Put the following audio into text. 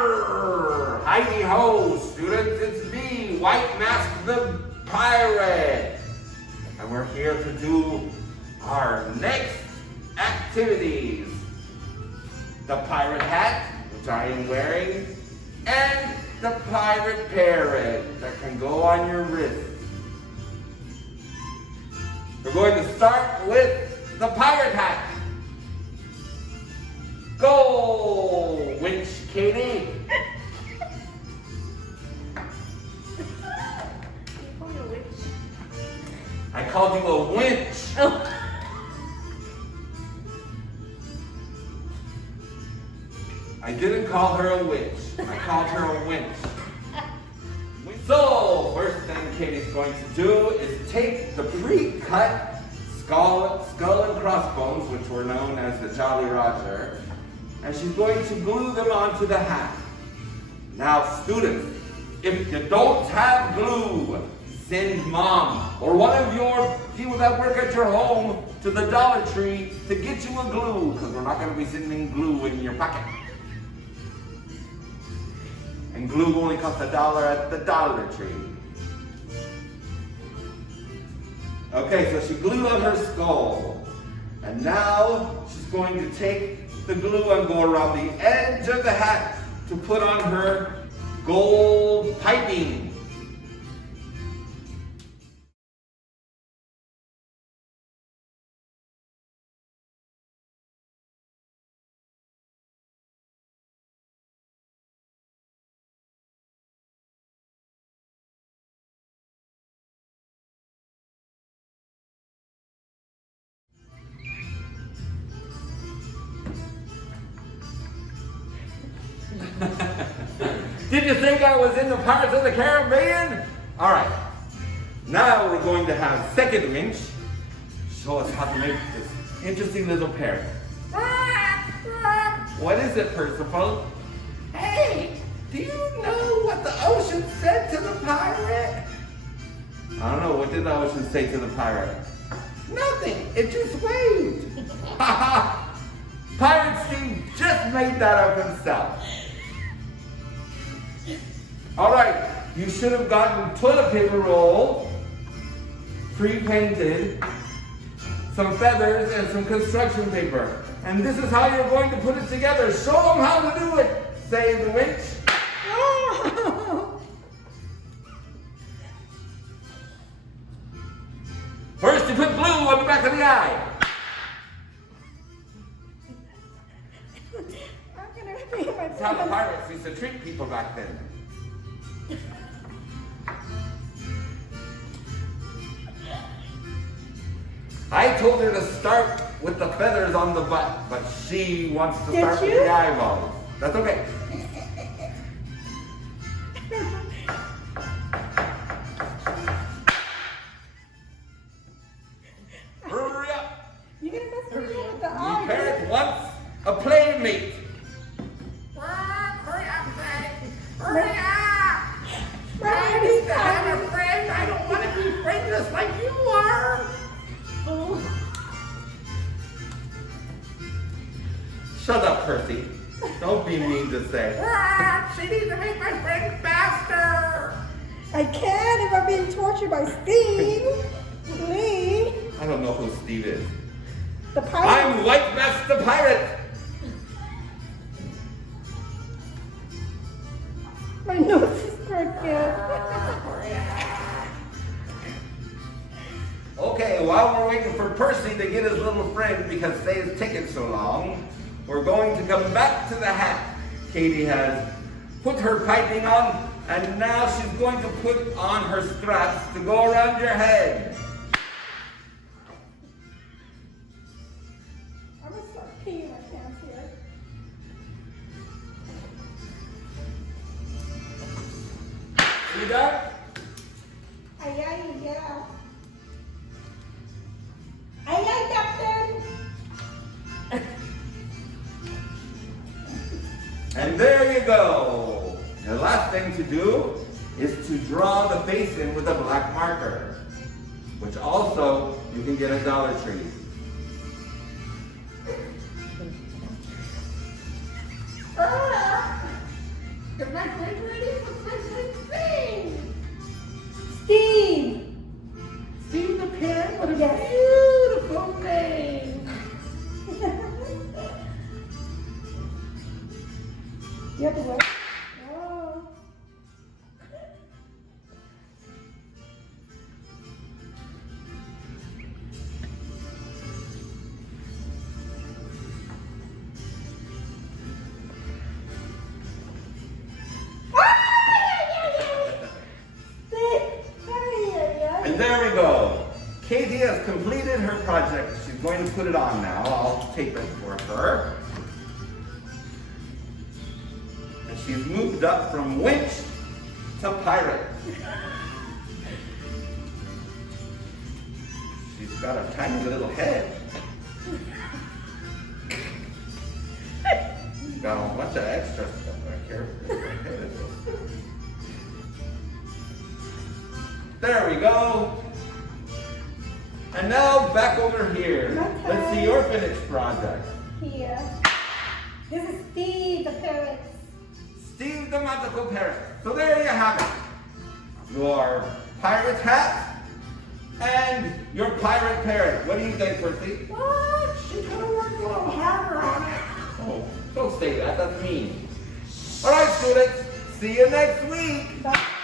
Arr! Heidi ho, students, it's me, White Mask the Pirate. And we're here to do our next activities. The pirate hat, which I am wearing, and the pirate parrot that can go on your wrist. We're going to start with the pirate hat. Go, winch, Katie. I called you a winch. Oh. I didn't call her a witch. I called her a winch. So, first thing Katie's going to do is take the pre-cut skull and crossbones, which were known as the Jolly Roger, and she's going to glue them onto the hat. Now, students, if you don't have glue, send mom or one of your people that work at your home to the Dollar Tree to get you a glue, because we're not going to be sending glue in your pocket. And glue only costs $1 at the Dollar Tree. Okay, so she glued on her skull. And now she's going to take the glue and go around the edge of the hat to put on her gold piping. Did you think I was in the Pirates of the Caribbean? All right, now we're going to have second winch show us how to make this interesting little parrot. What is it, Percival? Hey, do you know what the ocean said to the pirate? I don't know, what did the ocean say to the pirate? Nothing, it just waved. Pirate Steve just made that up himself. All right, you should have gotten toilet paper roll, pre-painted, some feathers, and some construction paper. And this is how you're going to put it together. Show them how to do it, say the winch. First, you put glue on the back of the eye. That's how the pirates used to treat people back then. I told her to start with the feathers on the butt, but she wants to start with the eyeballs. That's okay. Hurry up! You're gonna mess with me with the eye. The parrot wants a playmate. Hurry up, Fred. Hurry up! Right, I need to have a friend. I don't want to be friendless like you are. Oh. Shut up, Percy. Don't be mean to say. She needs to make my friend faster. I can if I'm being tortured by Steve. Lee. I don't know who Steve is. The pirate. I'm White Mask the Pirate. My nose is crooked. Okay, while we're waiting for Percy to get his little friend because they's taking so long, we're going to come back to the hat. Katie has put her piping on, and now she's going to put on her straps to go around your head. I'm gonna start peeing my pants here. See that? Aye, aye, yeah. Aye, aye, Captain. And there you go. The last thing to do is to draw the face in with a black marker, which also you can get at Dollar Tree. Where's my friend ready? What's my friend saying? Steve. Steve the Parrot, what a Yes. beautiful name. You have to work. Oh. And there we go. Katie has completed her project. She's going to put it on now. I'll tape it for her. And she's moved up from winch to pirate. She's got a tiny little head. Got a bunch of extra stuff back here. There we go. And now back over here. Okay. Let's see your finished project. Here. This is Steve the Parrot. Steve the Magical Parrot. So there you have it. Your pirate hat and your pirate parrot. What do you think, Percy? What? She could have worked a little harder on it. Oh, don't say that. That's mean. All right, students. See you next week. Bye.